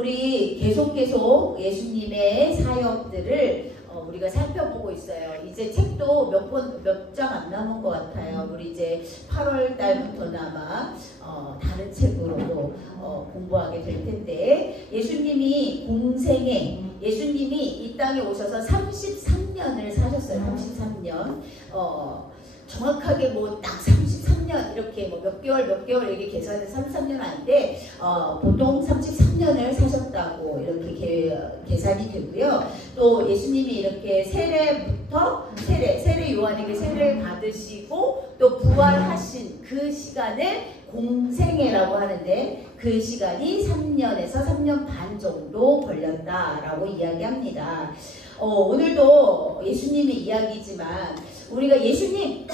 우리 계속 예수님의 사역들을 우리가 살펴보고 있어요. 이제 책도 몇 장 안 남은 것 같아요. 우리 이제 8월 달부터는 아마 다른 책으로도 공부하게 될 텐데, 예수님이 공생애, 예수님이 이 땅에 오셔서 33년을 사셨어요. 33년. 정확하게 뭐 딱 33년 이렇게 뭐 몇 개월 이렇게 계산해서 33년 아닌데 보통 33년을 사셨다고 이렇게 계산이 되고요. 또 예수님이 이렇게 세례부터 세례 요한에게 세례를 받으시고 또 부활하신 그 시간을 공생애라고 하는데, 그 시간이 3년에서 3년 반 정도 걸렸다라고 이야기합니다. 오늘도 예수님의 이야기지만 우리가 예수님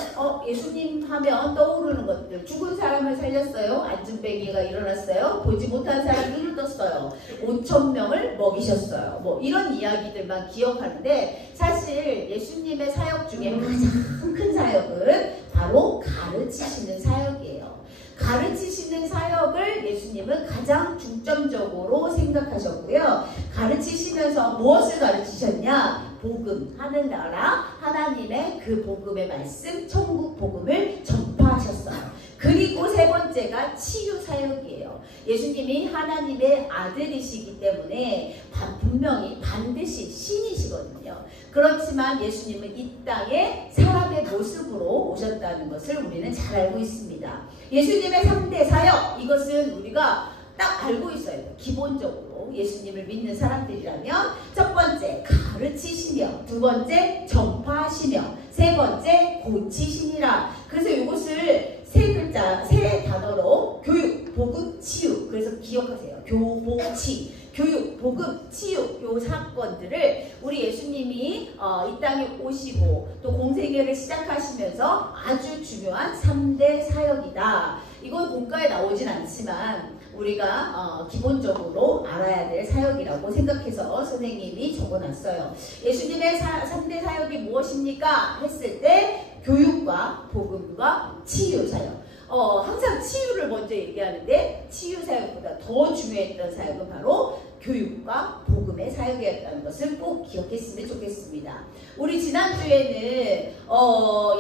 하면 떠오르는 것들, 죽은 사람을 살렸어요. 안진뱅이가 일어났어요. 보지 못한 사람이 눈을 떴어요. 5,000명을 먹이셨어요. 뭐 이런 이야기들만 기억하는데, 사실 예수님의 사역 중에 가장 큰 사역은 바로 가르치시는 사역이에요. 가르치시는 사역을 예수님은 가장 중점적으로 생각하셨고요. 가르치시면서 무엇을 가르치셨냐? 복음, 하늘나라 하나님의 그 복음의 말씀, 천국 복음을 전파하셨어요. 그리고 세 번째가 치유 사역이에요. 예수님이 하나님의 아들이시기 때문에 분명히 반드시 신이시거든요. 그렇지만 예수님은 이 땅에 사람의 모습으로 오셨다는 것을 우리는 잘 알고 있습니다. 예수님의 3대 사역, 이것은 우리가 딱 알고 있어야 돼요. 기본적으로 예수님을 믿는 사람들이라면 첫 번째 가르치시며, 두 번째 전파하시며, 세 번째 고치시니라. 그래서 이것을 세 글자, 세 단어로 교육, 복음, 치유. 그래서 기억하세요. 교복치. 교육, 복음, 치유, 요 사건들을 우리 예수님이 이 땅에 오시고 또 공생애를 시작하시면서 아주 중요한 3대 사역이다. 이건 본가에 나오진 않지만 우리가 기본적으로 알아야 될 사역이라고 생각해서 선생님이 적어놨어요. 예수님의 3대 사역이 무엇입니까? 했을 때 교육과 복음과 치유 사역. 항상 치유를 먼저 얘기하는데 치유 사역보다 더 중요했던 사역은 바로 교육과 복음의 사역이었다는 것을 꼭 기억했으면 좋겠습니다. 우리 지난주에는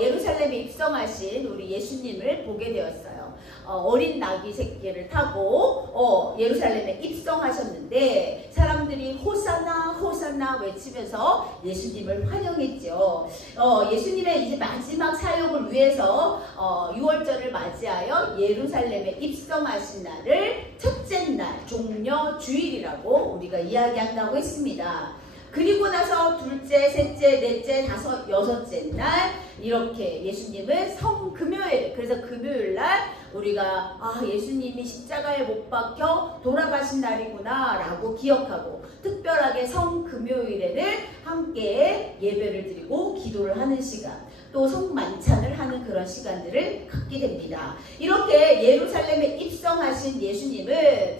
예루살렘에 입성하신 우리 예수님을 보게 되었어요. 어린 나귀 새끼를 타고 예루살렘에 입성하셨는데 사람들이 호산나 호산나 외치면서 예수님을 환영했죠. 예수님의 이제 마지막 사역을 위해서 6월절을 맞이하여 예루살렘에 입성하신 날을 첫째 날 종려 주일이라고 우리가 이야기한다고 했습니다. 그리고 나서 둘째, 셋째, 넷째, 다섯, 여섯째 날 이렇게 예수님을 성금요일, 그래서 금요일날 우리가 예수님이 십자가에 못 박혀 돌아가신 날이구나 라고 기억하고, 특별하게 성금요일에는 함께 예배를 드리고 기도를 하는 시간, 또 성만찬을 하는 그런 시간들을 갖게 됩니다. 이렇게 예루살렘에 입성하신 예수님은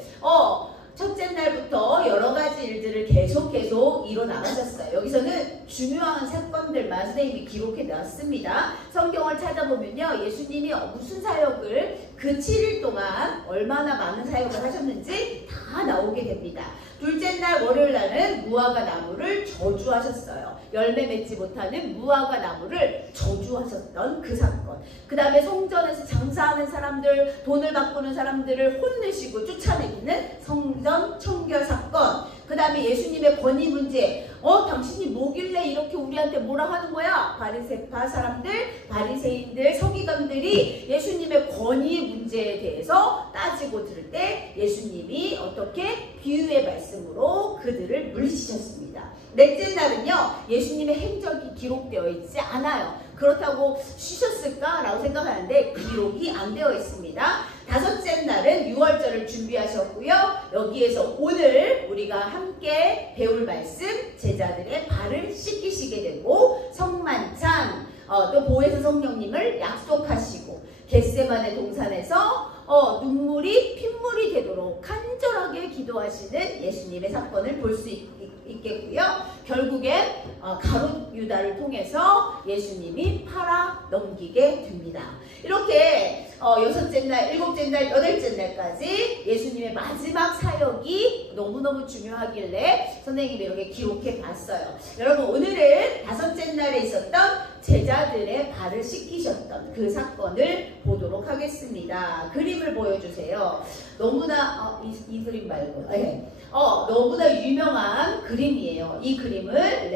첫째 날부터 여러 가지 일들을 계속 이뤄나가셨어요. 여기서는 중요한 사건들만 선생님이 기록해 놨습니다. 성경을 찾아보면요, 예수님이 무슨 사역을 그 7일 동안 얼마나 많은 사역을 하셨는지 다 나오게 됩니다. 둘째 날 월요일 날은 무화과 나무를 저주하셨어요. 열매 맺지 못하는 무화과 나무를 저주하셨던 그 사건. 그 다음에 성전에서 장사하는 사람들, 돈을 바꾸는 사람들을 혼내시고 쫓아내기는 성전 청결 사건. 그 다음에 예수님의 권위 문제. 당신이 뭐길래 이렇게 우리한테 뭐라 하는 거야? 바리새파 사람들, 바리새인들, 서기관들이 예수님의 권위 문제에 대해서 따지고 들을 때 예수님이 어떻게 비유의 말씀으로 그들을 물리치셨습니다. 넷째 날은요, 예수님의 행적이 기록되어 있지 않아요. 그렇다고 쉬셨을까라고 생각하는데 기록이 안 되어 있습니다. 다섯째 날은 6월절을 준비하셨고요. 여기에서 오늘 우리가 함께 배울 말씀, 제자들의 발을 씻기시게 되고, 성만찬, 또 보혜사 성령님을 약속하시고, 겟세마네 동산에서 눈물이 핏물이 되도록 간절하게 기도하시는 예수님의 사건을 볼 수 있겠고요. 결국엔 가룟 유다를 통해서 예수님이 팔아 넘기게 됩니다. 이렇게 6째 날, 7째 날, 8째 날까지 예수님의 마지막 사역이 너무너무 중요하길래 선생님이 이렇게 기록해 봤어요. 여러분, 오늘은 5째 날에 있었던 제자들의 발을 씻기셨던 그 사건을 보도록 하겠습니다. 그림을 보여주세요. 너무나 이 그림 말고 너무나 유명한 그림이에요. 이 그림을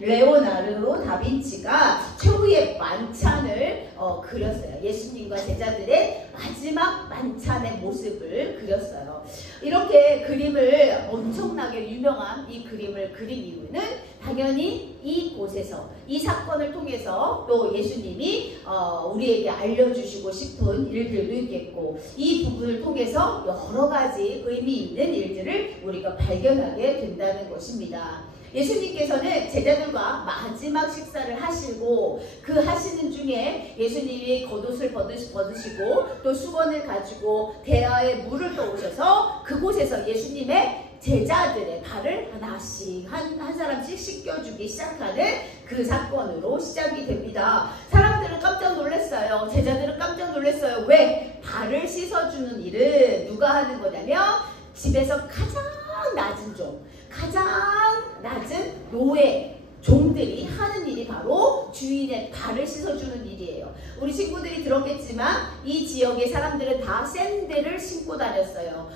레오나르도 다빈치가 최후의 만찬을 그렸어요. 예수님과 제자들의 마지막 만찬의 모습을 그렸어요. 이렇게 그림을 엄청나게 유명한 이 그림을 그린 이유는 당연히 이곳에서 이 사건을 통해서 또 예수님이 우리에게 알려주시고 싶은 일들도 있겠고 이 부분을 통해서 여러 가지 의미 있는 일들을 우리가 발견하게 된다는 것입니다. 예수님께서는 제자들과 마지막 식사를 하시고 그 하시는 중에 예수님이 겉옷을 벗으시고 또 수건을 가지고 대야에 물을 떠오셔서 그곳에서 예수님의 제자들의 발을 하나씩 한 사람씩 씻겨주기 시작하는 그 사건으로 시작이 됩니다. 사람들은 깜짝 놀랐어요. 제자들은 깜짝 놀랐어요. 왜? 발을 씻어주는 일은 누가 하는 거냐면 집에서 가장 낮은 가장 낮은 노예 종들이 하는 일이 바로 주인의 발을 씻어주는 일이에요. 우리 친구들이 들었겠지만 이 지역의 사람들은 다 샌들을 신고 다녔어요.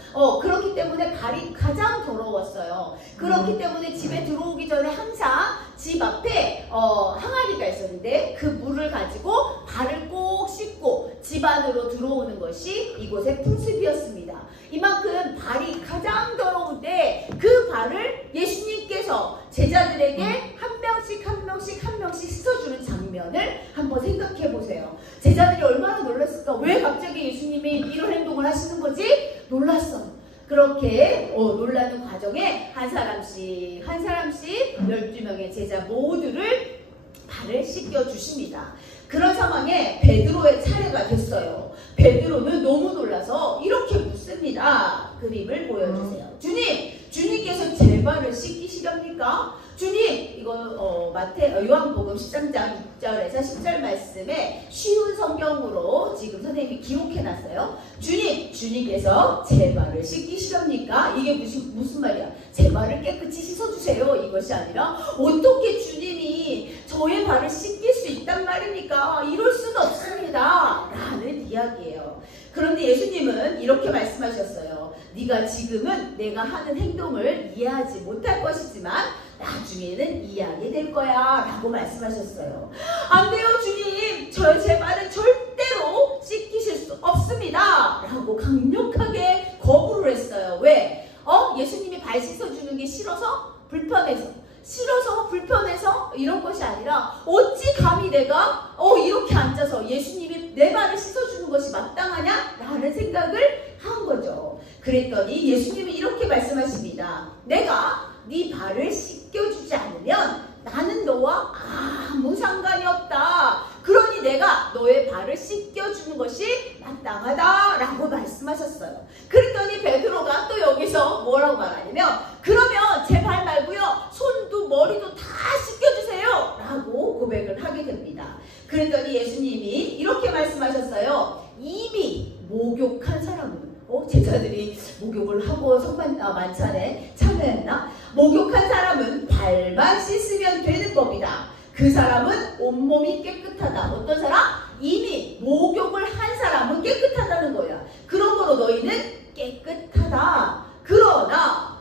그렇기 때문에 발이 가장 더러웠어요. 그렇기 때문에 집에 들어오기 전에 항상 집 앞에 항아리가 있었는데 그 물을 가지고 발을 꼭 씻고 집 안으로 들어오는 것이 이곳의 풍습이었습니다. 이만큼 발이 가장 더러운데 그 발을 예수님께서 제자들에게 한 명씩 씻어주는 장면을 한번 생각해 보세요. 제자들이 얼마나 놀랐을까? 왜 갑자기 예수님이 이런 행동을 하시는 거지? 놀랐어요. 그렇게 놀라는 과정에 한 사람씩 12명의 제자 모두를 발을 씻겨주십니다. 그런 상황에 베드로의 차례가 됐어요. 베드로는 너무 놀라서 이렇게 묻습니다. 그림을 보여주세요. 주님께서 제 발을 씻기시렵니까? 주님, 이거 요한복음 13장 6절에서 10절 말씀에 쉬운 성경으로 지금 선생님이 기록해놨어요. 주님께서 제 발을 씻기시렵니까? 이게 무슨 말이야? 제 발을 깨끗이 씻어주세요. 이것이 아니라 어떻게 주님이 저의 발을 씻길 수 있단 말입니까? 이럴 수는 없습니다. 라는 이야기예요. 그런데 예수님은 이렇게 말씀하셨어요. 네가 지금은 내가 하는 행동을 이해하지 못할 것이지만 나중에는 이해하게 될 거야 라고 말씀하셨어요. 안 돼요 주님, 제 발은 절대로 씻기실 수 없습니다 라고 강력하게 거부를 했어요. 왜? 예수님이 발 씻어주는 게 싫어서? 불편해서 이런 것이 아니라 어찌 감히 내가 이렇게 앉아서 예수님이 내 발을 씻어주는 것이 마땅하냐? 라는 생각을 한 거죠. 그랬더니 예수님이 이렇게 말씀하십니다. 내가 네 발을 씻겨주지 않으면 나는 너와 아무 상관이 없다. 그러니 내가 너의 발을 씻겨주는 것이 마땅하다 라고 말씀하셨어요. 그랬더니 베드로가 또 여기서 뭐라고 말하냐면 그러면 제 발 말고요 손도 머리도 다 씻겨주세요 라고 고백을 하게 됩니다. 그랬더니 예수님이 이렇게 말씀하셨어요. 이미 목욕한 사람은 제자들이 목욕을 하고 만찬에 참여했나? 목욕한 사람은 발만 씻으면 되는 겁니다. 그 사람은 온몸이 깨끗하다. 어떤 사람? 이미 목욕을 한 사람은 깨끗하다는 거야. 그러므로 너희는 깨끗하다. 그러나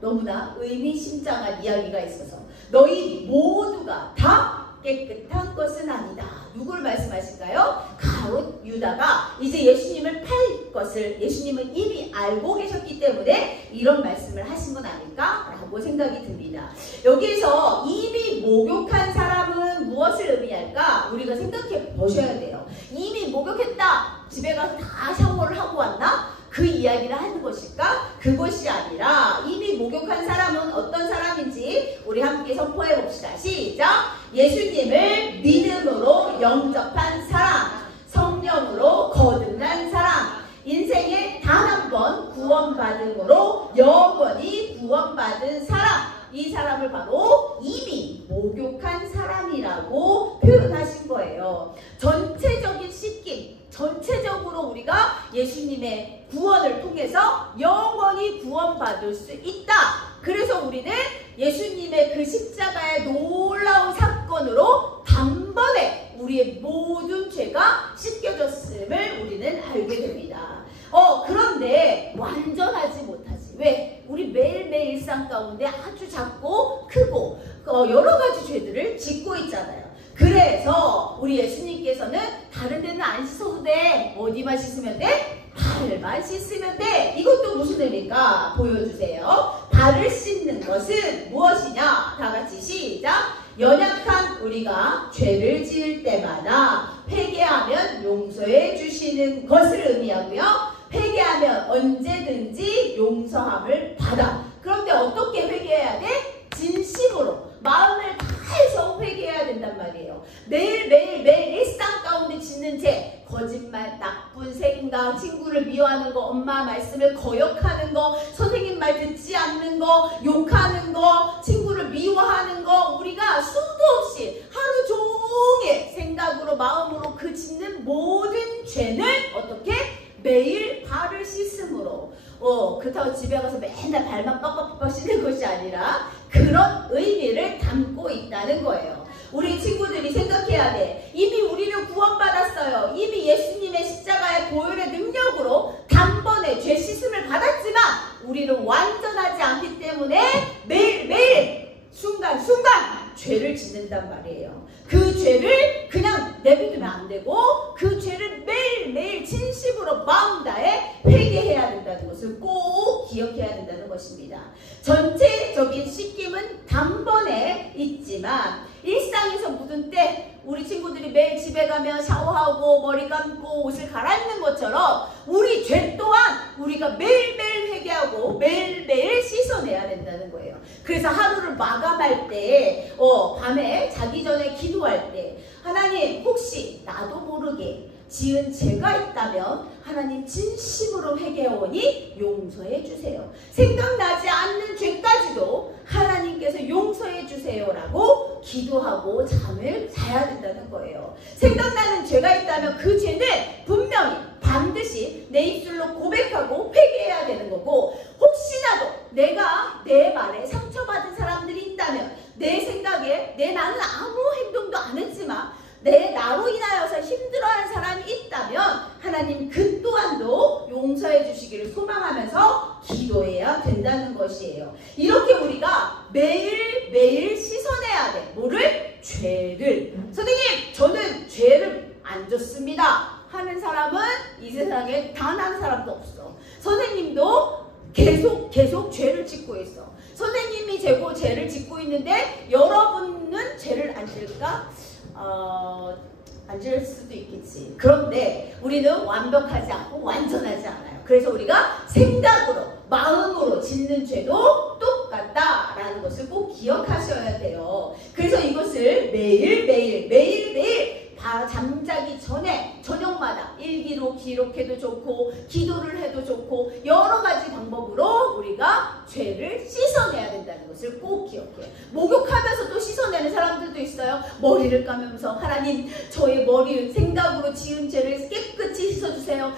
너무나 의미심장한 이야기가 있어서 너희 모두가 다 깨끗한 것은 아니다. 누굴 말씀하실까요? 가룟 유다가 이제 예수님을 팔 것을 예수님은 이미 알고 계셨기 때문에 이런 말씀을 하신 건 아닐까라고 생각이 듭니다. 여기에서 이미 목욕한 사람은 무엇을 의미할까? 우리가 생각해 보셔야 돼요. 이미 목욕했다. 집에 가서 다 샤워를 하고 왔나? 그 이야기를 하는 것일까? 그것이 아니라 이미 목욕한 사람은 어떤 사람인지 우리 함께 선포해 봅시다. 시작! 예수님을 믿음으로 영접한 사람, 성령으로 거듭난 사람, 인생에 단 한 번 구원받음으로 영원히 구원받은 사람, 이 사람을 바로 이미 목욕한 사람이라고 표현하신 거예요. 전체적인 씻김, 전체적으로 우리가 예수님의 구원을 통해서 영원히 구원받을 수 있다. 그래서 우리는 예수님의 그 십자가의 놀라운 사건으로 단번에 우리의 모든 죄가 씻겨졌음을 우리는 알게 됩니다. 그런데 완전하지 못하지. 왜? 우리 매일매일 일상 가운데 아주 작고 크고 여러 가지 죄들을 짓고 있잖아요. 그래서 우리 예수님께서는 다른 데는 안 씻어도 돼. 어디만 씻으면 돼? 발만 씻으면 돼. 이것도 무슨 의미일까? 보여주세요. 발을 씻는 것은 무엇이냐? 다 같이 시작. 연약한 우리가 죄를 지을 때마다 회개하면 용서해 주시는 것을 의미하고요. 회개하면 언제든지 용서함을 받아. 그런데 어떻게 회개해야 돼? 진심으로 마음을 다해서 회개해야 된단 말이에요. 매일 일상 가운데 짓는 죄, 거짓말, 나쁜 생각, 친구를 미워하는 거, 엄마 말씀을 거역하는 거, 선생님 말 듣지 않는 거, 욕하는 거, 친구를 미워하는 거, 우리가 수도 없이 하루 종일 생각으로 마음으로 그 짓는 모든 죄는 어떻게? 매일 발을 씻음으로. 그렇다고 집에 가서 맨날 발만 빡빡빡 씻는 것이 아니라 그런 의미를 담고 있다는 거예요. 우리 친구들이 생각해야 돼. 이미 우리는 구원받았어요. 이미 예수님의 십자가의 보혈의 능력으로 단번에 죄 씻음을 받았지만 우리는 완전하지 않기 때문에 매일매일 순간순간 죄를 짓는단 말이에요. 그 죄를 그냥 내비두면 안 되고 그 죄를 매일매일 진심으로 마음 다해 회개해야 된다는 것을 꼭 기억해야 된다는 것입니다. 전체적인 씻김은 단번에 있지만 일상에서 묻은 때 우리 친구들이 매일 집에 가면 샤워하고 머리 감고 옷을 갈아입는 것처럼 우리 죄 또한 우리가 매일매일 회개하고 매일매일 씻어내야 된다는 거예요. 그래서 하루를 마감할 때 밤에 자기 전에 기도할 때 하나님 혹시 나도 모르게 지은 죄가 있다면 하나님 진심으로 회개하오니 용서해 주세요. 생각나지 않는 죄까지도 하나님께서 용서해 주세요라고 기도하고 잠을 자야 된다는 거예요. 생각나는 죄가 있다면 그 죄는 분명히 반드시 내 입술로 고백하고 회개해야 되는 거고, 혹시라도 내가 내 말에 상처받은 사람들이 있다면 내 생각에 나는 아무 행동도 안 했지만 나로 인하여서 힘들어하는 사람이 있다면 하나님 그 또한도 용서해 주시기를 소망하면서 기도해야 된다는 것이에요. 이렇게 우리가 매일매일 씻어내야 돼. 뭐를? 죄를. 선생님 저는 죄를 안 졌습니다 하는 사람은 이 세상에 단 한 사람도 없어. 선생님도 계속 죄를 짓고 있어. 선생님이 죄를 짓고 있는데 여러분은 죄를 안 질까? 안 지을 수도 있겠지. 그런데 우리는 완벽하지 않고 완전하지 않아요. 그래서 우리가 생각으로 마음으로 짓는 죄도 똑같다라는 것을 꼭 기억하셔야 돼요. 그래서 이것을 매일매일 잠자기 전에 저녁마다 일기로 기록해도 좋고 기도를 해도 좋고 여러 가지 방법으로 우리가 죄를 씻어내야 된다는 것을 꼭 기억해요. 목욕하면서도 씻어내는 사람들도 있어요. 머리를 감으면서 하나님 저의 머리 생각으로 지은 죄를 깨끗이 씻어주세요.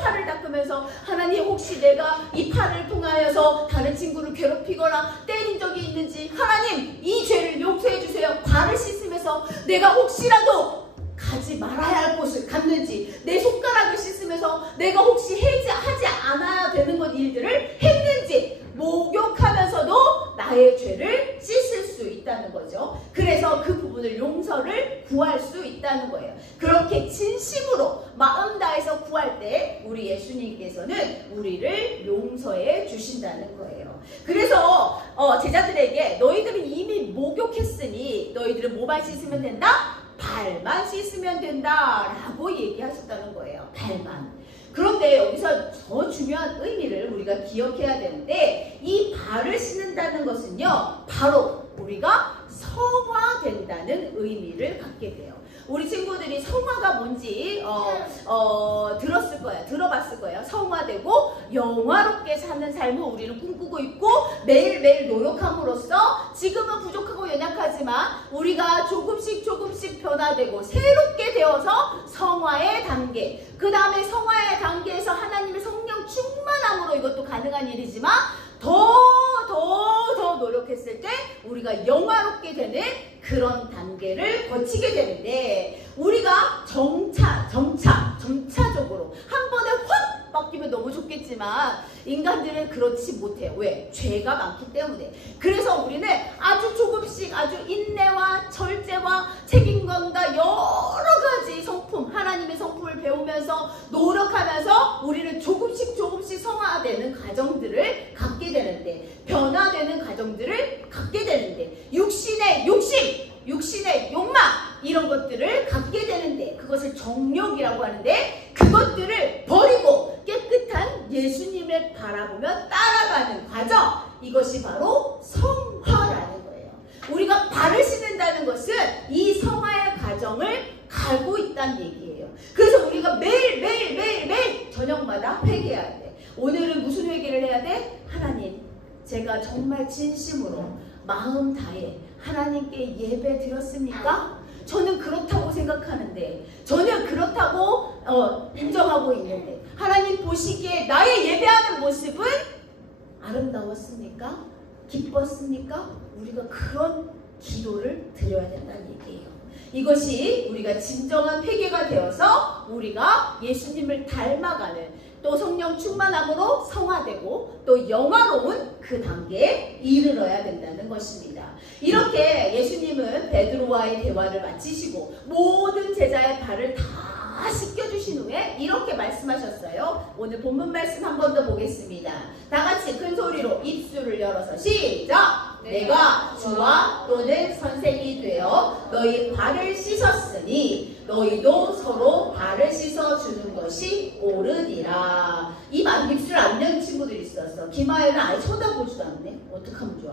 팔을 닦으면서 하나님 혹시 내가 이 팔을 통하여서 다른 친구를 괴롭히거나 때린 적이 있는지 하나님 이 죄를 용서해 주세요. 발을 씻으면서 내가 혹시라도 가지 말아야 할 곳을 갔는지, 내 손가락을 씻으면서 내가 혹시 하지 않아야 되는 것 일들을 했는지 목욕하면서도 나의 죄를 씻을 수 있다는 거죠. 그래서 그 부분을 용서를 구할 수 있다는 거예요. 그렇게 진심으로 마음 다해서 구할 때 우리 예수님께서는 우리를 용서해 주신다는 거예요. 그래서 제자들에게 너희들은 이미 목욕했으니 너희들은 뭐만 씻으면 된다? 발만 씻으면 된다라고 얘기하셨다는 거예요. 발만. 그런데 여기서 더 중요한 의미를 우리가 기억해야 되는데, 이 발을 씻는다는 것은요 바로 우리가 성화된다는 의미를 갖게 돼요. 우리 친구들이 성화가 뭔지 들었을 거예요. 들어봤을 거예요. 성화되고 영화롭게 사는 삶을 우리는 꿈꾸고 있고 매일매일 노력함으로써 지금은 부족하고 연약하지만 우리가 조금씩 변화되고 새롭게 되어서 성화의 단계, 그 다음에 성화의 단계에서 하나님의 성령 충만함으로 이것도 가능한 일이지만 더 노력했을 때 우리가 영화롭게 되는 그런 단계를 거치게 되는데, 우리가 점차적으로 한 번에 확 바뀌면 너무 좋겠지만 인간들은 그렇지 못해요. 왜? 죄가 많기 때문에. 그래서 우리는 아주 조금씩 아주 인내와 절제와 책임감과 여러 가지 성품, 하나님의 성품을 배우면서 노력하면서 우리는 조금씩 성화되는 과정들을 갖게 되는데, 변화되는 과정들을 갖게 되는데, 육신의 욕망 이런 것들을 갖게 되는데, 그것을 정욕이라고 하는데, 그것들을 버리고 깨끗한 예수님을 바라보며 따라가는 과정, 이것이 바로 성화라는 거예요. 우리가 발을 씻는다는 것은 이 성화의 과정을 가고 있다는 얘기예요. 그래서 우리가 매일 저녁마다 회개해야 돼. 오늘은 무슨 회개를 해야 돼? 하나님, 제가 정말 진심으로 마음 다해 하나님께 예배 드렸습니까? 저는 그렇다고 생각하는데, 저는 그렇다고 인정하고 있는데, 하나님 보시기에 나의 예배하는 모습은 아름다웠습니까? 기뻤습니까? 우리가 그런 기도를 드려야 된다는 얘기예요. 이것이 우리가 진정한 회개가 되어서 우리가 예수님을 닮아가는, 또 성령 충만함으로 성화되고 또 영화로운 그 단계에 이르러야 된다는 것입니다. 이렇게 예수님은 베드로와의 대화를 마치시고 모든 제자의 발을 다 씻겨주신 후에 이렇게 말씀하셨어요. 오늘 본문 말씀 한 번 더 보겠습니다. 다 같이 큰 소리로 입술을 열어서 시작! 내가 주와 또는 선생이 되어 너희 발을 씻었으니 너희도 서로 발을 씻어주는 것이 옳으니라. 이 말 입술 안 연 친구들이 있었어. 김하연은 아예 쳐다보지도 않네. 어떡하면 좋아.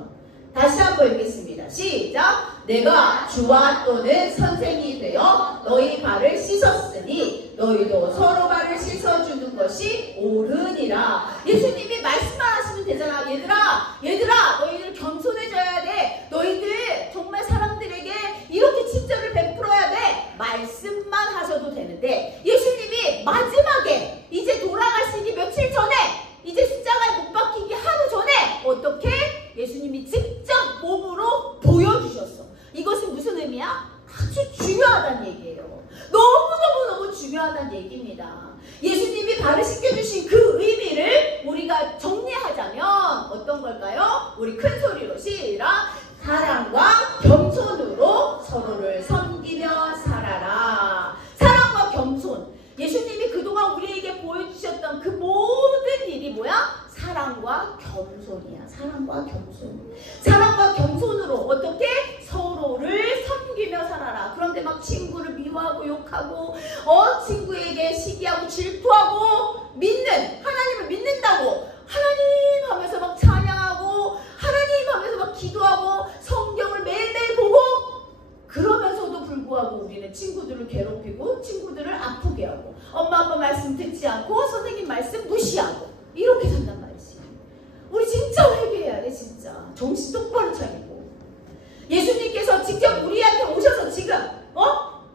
다시 한번 읽겠습니다. 시작! 내가 주와 또는 선생이 되어 너희 발을 씻었으니 너희도 서로 발을 씻어주는 것이 옳으니라. 예수님이 말씀만 하시면 되잖아. 얘들아 너희들 겸손해져야 돼. 너희들 정말 사람들에게 이렇게 친절을 베풀어야 돼. 말씀만 하셔도 되는데, 예수님이 마지막에 이제 돌아가시기 며칠 전에, 이제 십자가에 못 박히기 하루 전에 어떻게? 예수님이 직접 몸으로 보여주셨어. 이것은 무슨 의미야? 아주 중요하다는 얘기예요. 너무 중요하다는 얘기입니다. 예수님이 발을 씻겨주신 그 의미를 우리가 정리하자면 어떤 걸까요? 우리 큰 소리로 시작! 사랑과 겸손으로 서로를 섬기며 살아라. 사랑과 겸손. 예수님이 그동안 우리에게 보여주셨던 그 모든 일이 뭐야? 사랑과 겸손이야. 사랑과 겸손으로 어떻게? 서로를 섬기며 살아라. 그런데 막 친구를 미워하고 욕하고 친구에게 시기하고 질투하고 하나님을 믿는다고 하나님 하면서 막 찬양하고 하나님 하면서 막 기도하고 성경을 매일매일 보고, 그러면서도 불구하고 우리는 친구들을 괴롭히고 친구들을 아프게 하고 엄마 아빠 말씀 듣지 않고 선생님 말씀 무시하고 이렇게 산단 말이지. 우리 진짜 회개해야 돼. 진짜 정신 똑바로 차리고. 예수님께서 직접 우리한테 오셔서 지금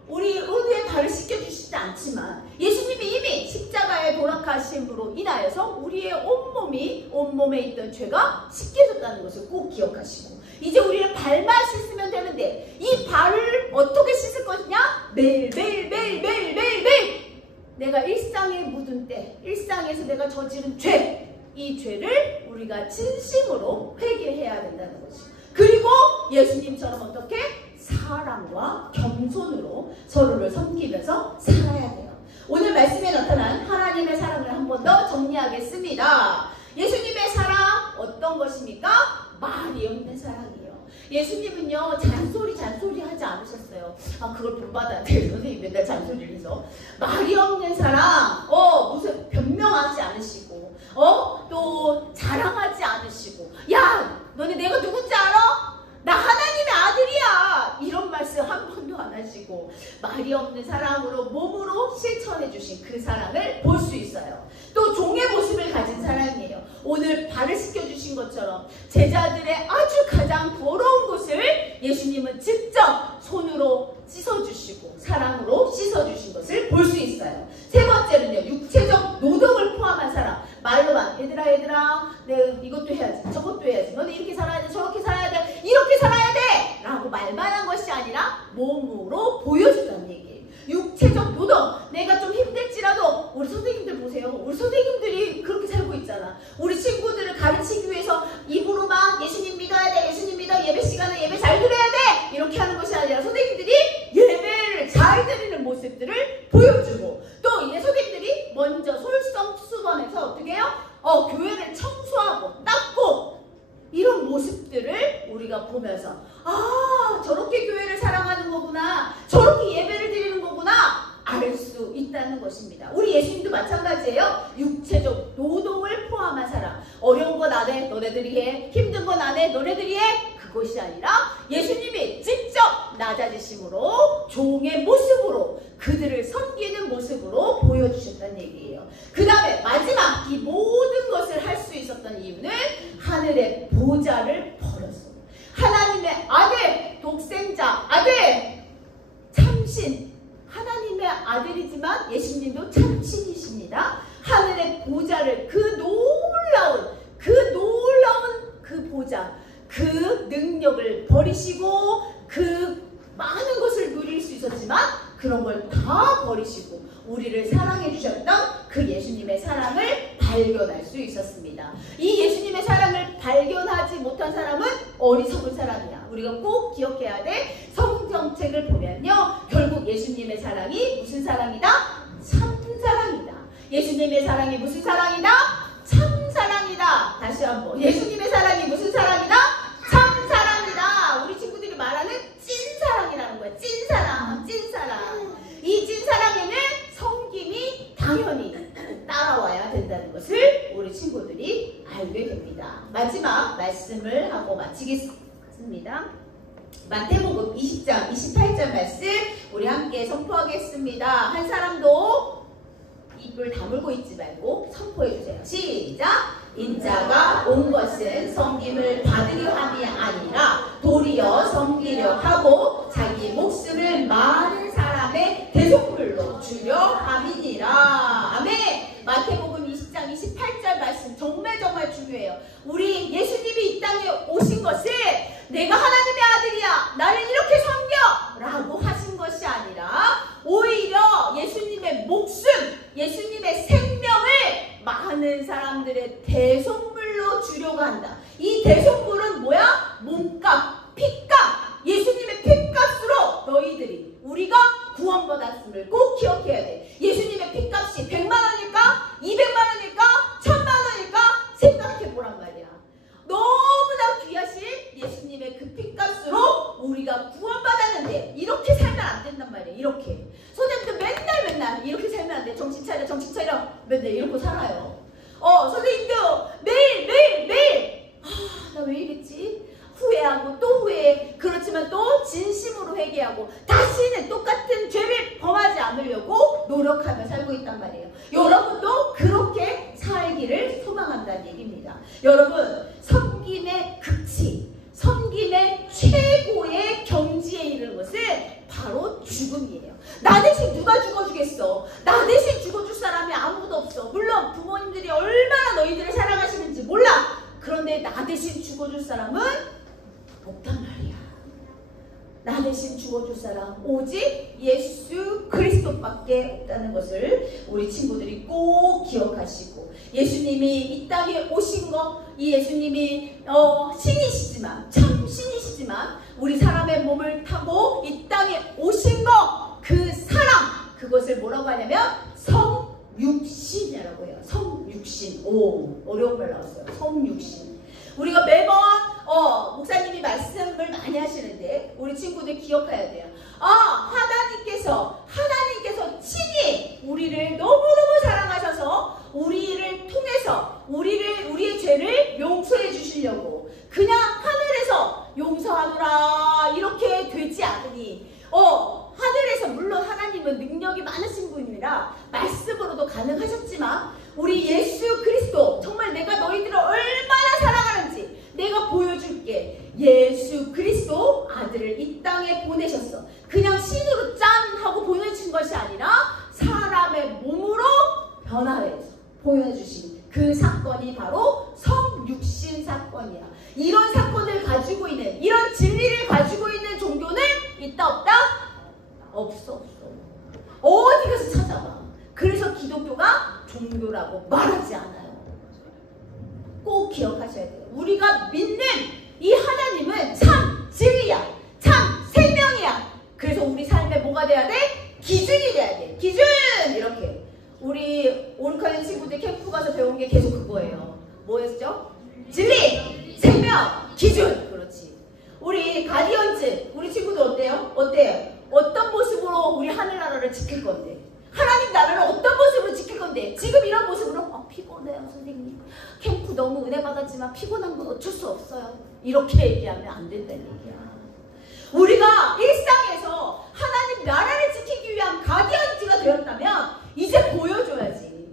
우리의 발을 씻겨주시지 않지만 예수님이 이미 십자가에 돌아가심으로 인하여서 우리의 온몸에 있던 죄가 씻겨졌다는 것을 꼭 기억하시고, 이제 우리는 발만 씻으면 되는데 이 발을 어떻게 씻을 것이냐? 매일 내가 일상에 묻은 때, 일상에서 내가 저지른 죄, 이 죄를 우리가 진심으로 회개해야 된다는 것이. 그리고 예수님처럼 어떻게? 사랑과 겸손으로 서로를 섬기면서 살아야 돼요. 오늘 말씀에 나타난 하나님의 사랑을 한 번 더 정리하겠습니다. 예수님의 사랑 어떤 것입니까? 말이 없는 사랑이에요. 예수님은요 잔소리 하지 않으셨어요. 그걸 본받아야 돼요. 선생님 맨날 잔소리를 해서. 말이 없는 사랑, 무슨 변명하지 않으시고, 또 자랑하지 않으시고, 야 너네 내가 누군지 알아? 나 하나님의 아들이야, 이런 말씀 한 번도 안 하시고, 주시고 말이 없는 사랑으로 몸으로 실천해 주신 그 사랑을 볼 수 있어요. 또 종의 모습을 가진 사랑이에요. 오늘 발을 씻겨주신 것처럼 제자들의 아주 가장 더러운 곳을 예수님은 직접 손으로 씻어주시고 사랑으로 씻어주신 것을 볼 수 있어요. 세 번째는요, 육체적 노동을 포함한 사랑. 말로만 얘들아 내가 이것도 해야지 저것도 해야지 너는 이렇게 살아야 돼 저렇게 살아야 돼 이렇게 살아야 돼 라고 말만 한 것이 아니라 몸으로 보여주던 얘기예요. 육체적 노동. 내가 좀 힘들지라도 우리 선생님들 보세요. 우리 선생님들이 그렇게 살고 있잖아. 우리 친구들을 가르치기 위해서 입으로만 예수님 믿어야 돼 예수님 믿어 예배 시간에 예배 잘 드려야 돼 이렇게 하는 것이 아니라 선생님들이 예배를 잘 드리는 모습들을 보여주고 또 이제 선생님들이 먼저 솔선수범해서 어떻게 해요? 교회를 청소하고 닦고 이런 모습들을 우리가 보면서 아 저렇게 교회를 사랑하는 거구나 저렇게 예배를 드리는 거구나 알 수 있다는 것입니다. 우리 예수님도 마찬가지예요. 육체적 노동을 포함한 사랑. 어려운 건 안 해 너네들이 해 힘든 건 안 해 너네들이 해 그것이 아니라 예수님이 직접 낮아지심으로 종의 모습으로 그들을 섬기는 모습으로 보여주셨다는 얘기예요. 그 다음에 마지막 이 모든 것을 할 수 있었던 이유는 하늘의 보좌를 버렸어요. 하나님의 아들 독생자 아들 참신 하나님의 아들이지만 예수님도 참신이십니다. 하늘의 보좌를 그 놀라운 그 보좌 그 능력을 버리시고 그 많은 것을 누릴 수 있었지만 그런 걸 다 버리시고 우리를 사랑해 주셨던 그 예수님의 사랑을 발견할 수 있었습니다. 이 예수님의 사랑을 발견하지 못한 사람은 어리석은 사람이야. 우리가 꼭 기억해야 돼. 성경책을 보면요 결국 예수님의 사랑이 무슨 사랑이다? 참사랑이다. 예수님의 사랑이 무슨 사랑이다? 참사랑이다. 다시 한번 예수님의 사랑이 무슨 사랑이다? 참사랑이다. 우리 친구들이 말하는 찐사랑이라는 거야. 찐사랑 찐사랑. 이 찐사랑에는 섬김이 당연히 따라와야 된다는 것을 우리 친구들이 알게 됩니다. 마지막 말씀을 하고 마치겠습니다. 마태복음 20장 28절 말씀 우리 함께 선포하겠습니다. 한 사람도 입을 다물고 있지 말고 선포해 주세요. 시작! 인자가 온 것은 섬김을 받으려 함이 아니라 도리어 섬기려 하고 자기 목숨을 많은 사람의 대속물로 주려 함이니라. 아멘. 마태복음 20장 28절 말씀 정말 중요해요. 우리 예수님이 이 땅에 오신 것을 내가 하나님의 아들이야 나를 이렇게 섬겨 라고 하신 것이 아니라 오히려 예수님의 목숨 예수님의 생명을 많은 사람들의 대속물로 주려고 한다. 이 대속물은 뭐야? 몸값, 피값, 예수님의 피값으로 너희들이 우리가 구원받았음을 꼭 기억해야 돼. 예수님의 피값이 100만 원일까? 200만 원일까? 1000만 원일까? 생각해 보란 말이야. 너무나 귀하신 예수님의 그 피값으로 우리가 구원받았는데 이렇게 살면 안 된단 말이야. 이렇게 선생님도 맨날 이렇게 살면 안 돼. 정신 차려 맨날 이러고 살아요. 선생님도 매일 나 왜 이랬지? 후회하고 또 후회해. 그렇지만 또 진심으로 회개하고 다시는 똑같은 죄를 범하지 않으려고 노력하며 살고 있단 말이에요. 여러분도 그렇게 살기를 소망한다는 얘기입니다. 여러분 섬김의 극치 섬김의 최고의 경지에 이르는 것은 바로 죽음이에요. 나 대신 누가 죽어주겠어? 나 대신 죽어줄 사람이 아무도 없어. 물론 부모님들이 얼마나 너희들을 사랑하시는지 몰라. 그런데 나 대신 죽어줄 사람은 없단 말이야. 나 대신 죽어줄 사람 오직 예수 그리스도밖에 없다는 것을 우리 친구들이 꼭 기억하시고 예수님이 이 땅에 오신 거 이 예수님이 신이시지만 참 신이시지만 우리 사람의 몸을 타고 이 땅에 오신 거 그 사랑 그것을 뭐라고 하냐면 성육신이라고 해요. 성육신. 오 어려운 말 나왔어요. 성육신. 우리가 매번 목사님이 말씀을 많이 하시는데 우리 친구들 기억해야 돼요. 하나님께서 친히 우리를 너무너무 사랑하셔서 우리를 통해서 우리의 죄를 용서해 주시려고 그냥 하늘에서 용서하노라 이렇게 되지 않으니 하늘에 육신 사건이야. 이런 사건을 가지고 있는, 이런 진리를 가지고 있는 종교는 있다 없다? 없어. 어디 가서 찾아봐. 그래서 기독교가 종교라고 말하지 않아요. 꼭 기억하셔야 돼요. 우리가 믿는 이 하나님은 참 진리야. 참 생명이야. 그래서 우리 삶에 뭐가 돼야 돼? 기준이 돼야 돼. 기준! 이렇게. 우리 오르카는 친구들 캠프 가서 배운 게 계속 그거예요. 뭐였죠? 진리, 생명, 기준. 그렇지. 우리 가디언즈, 우리 친구들 어때요? 어떤 모습으로 우리 하늘나라를 지킬 건데? 하나님 나라를 어떤 모습으로 지킬 건데? 지금 이런 모습으로 피곤해요 선생님. 캠프 너무 은혜 받았지만 피곤한 건 어쩔 수 없어요. 이렇게 얘기하면 안 된다는 얘기야. 우리가 일상에서 하나님 나라를 지키기 위한 가디언즈가 되었다면 이제 보여줘야지.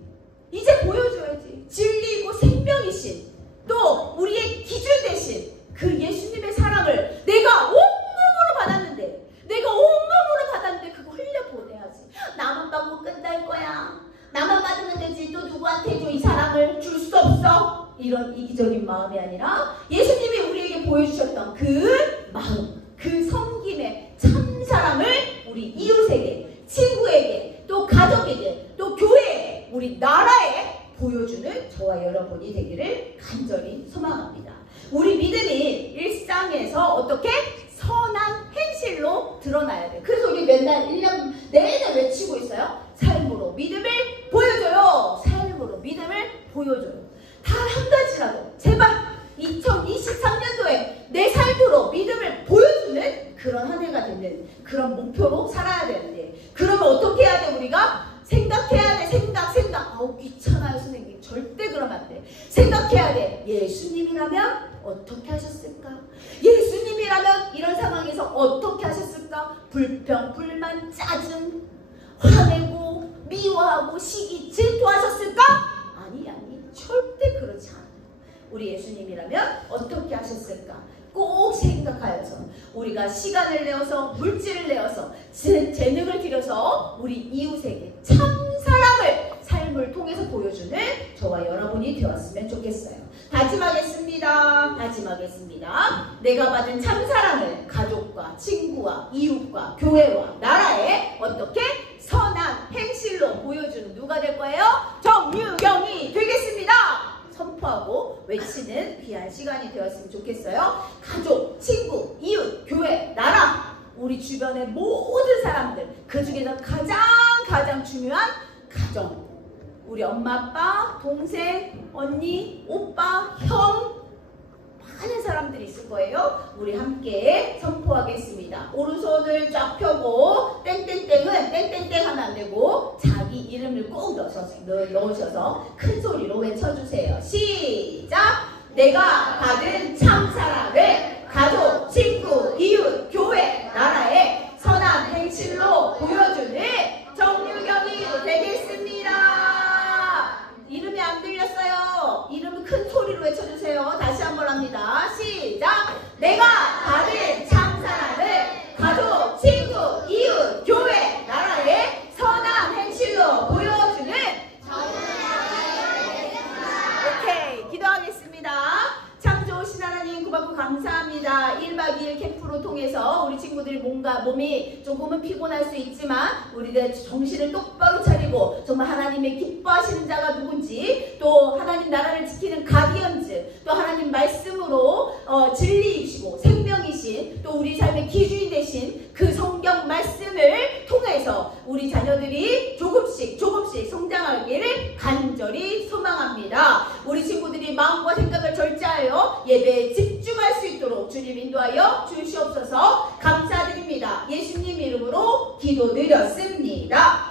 이제 보여줘야지. 진리이고 생명이신, 또 우리의 기준 되신 그 예수님의 사랑을 내가 온몸으로 받았는데, 그거 흘려보내야지. 나만 받고 끝날 거야. 나만 받으면 되지. 또 누구한테 줘 이 사랑을 줄 수 없어. 이런 이기적인 마음이 아니라 예수님이 우리에게 보여주셨던 그 마음, 그 섬김의 참사랑을 우리 이웃에게, 친구에게, 또 가족에게, 또 교회에, 우리 나라에 보여주는 저와 여러분이 되기를 간절히 소망합니다. 우리 믿음이 일상에서 어떻게? 선한 행실로 드러나야 돼요. 그래서 우리 맨날 1년 내내 외치고 있어요. 삶으로 믿음을 보여줘요. 삶으로 믿음을 보여줘요. 단 한 가지라도 제발 2023년도에 내 삶으로 믿음을 보여주는 그런 한 해가 되는 그런 목표로 살아야 되는데, 그러면 어떻게 해야 돼? 우리가 생각해야 돼. 생각. 아우 귀찮아요 선생님. 절대 그러면 안 돼. 생각해야 돼. 예수님이라면 어떻게 하셨을까? 예수님이라면 이런 상황에서 어떻게 하셨을까? 불평, 불만, 짜증, 화내고 미워하고 시기, 질투하셨을까? 아니 절대 그렇지 않아요. 우리 예수님이라면 어떻게 하셨을까? 꼭 생각하여서 우리가 시간을 내어서, 물질을 내어서, 재능을 들여서 우리 이웃에게 참 사랑을 삶을 통해서 보여주는 저와 여러분이 되었으면 좋겠어요. 다짐하겠습니다. 내가 받은 참사랑을 가족과 친구와 이웃과 교회와 나라에 어떻게? 선한 행실로 보여주는 누가 될 거예요? 정유경이 되겠습니다. 선포하고 외치는 귀한 시간이 되었으면 좋겠어요. 가족, 친구, 이웃, 교회, 나라, 우리 주변의 모든 사람들, 그 중에서 가장 중요한 가정, 우리 엄마, 아빠, 동생, 언니, 오빠, 형, 많은 사람들이 있을 거예요. 우리 함께 선포하겠습니다. 오른손을 쫙 펴고 땡땡땡은 땡땡땡 하면 안 되고 자기 이름을 꼭 넣으셔서 큰 소리로 외쳐주세요. 시작! 내가 받은 참사랑을 가족, 친구, 이웃, 교회, 나라에 선한 행실로 보여주는 정유경이 되겠습니다. 이름이 안 들렸어요. 이름은 큰 소리로 외쳐주세요. 다시 한번 합니다. 시작! 내가 받은 참사랑을 가족, 친구, 이웃, 교회, 나라에 선한 행실로 보여주는 오케이, 기도하겠습니다. 참 좋으신 하나님 고맙고 감사합니다. 1박 2일 캠프로 통해서 우리 친구들이 몸이 조금은 피곤할 수 있지만 우리들 정신을 똑바로 차리고 정말 하나님의 기뻐하시는 자가 누군지, 또 하나님 나라를 지키는 가디언즈, 또 하나님 말씀으로 진리이시고 생명이신, 또 우리 삶의 기준이 되신 그 성경 말씀을 통해서 우리 자녀들이 조금씩 성장하기를 간절히 소망합니다. 우리 친구들이 마음과 생각을 절제하여 예배에 집중할 수 있도록 주님 인도하여 주시옵소서. 감사드립니다. 예수님 이름으로 기도드렸습니다.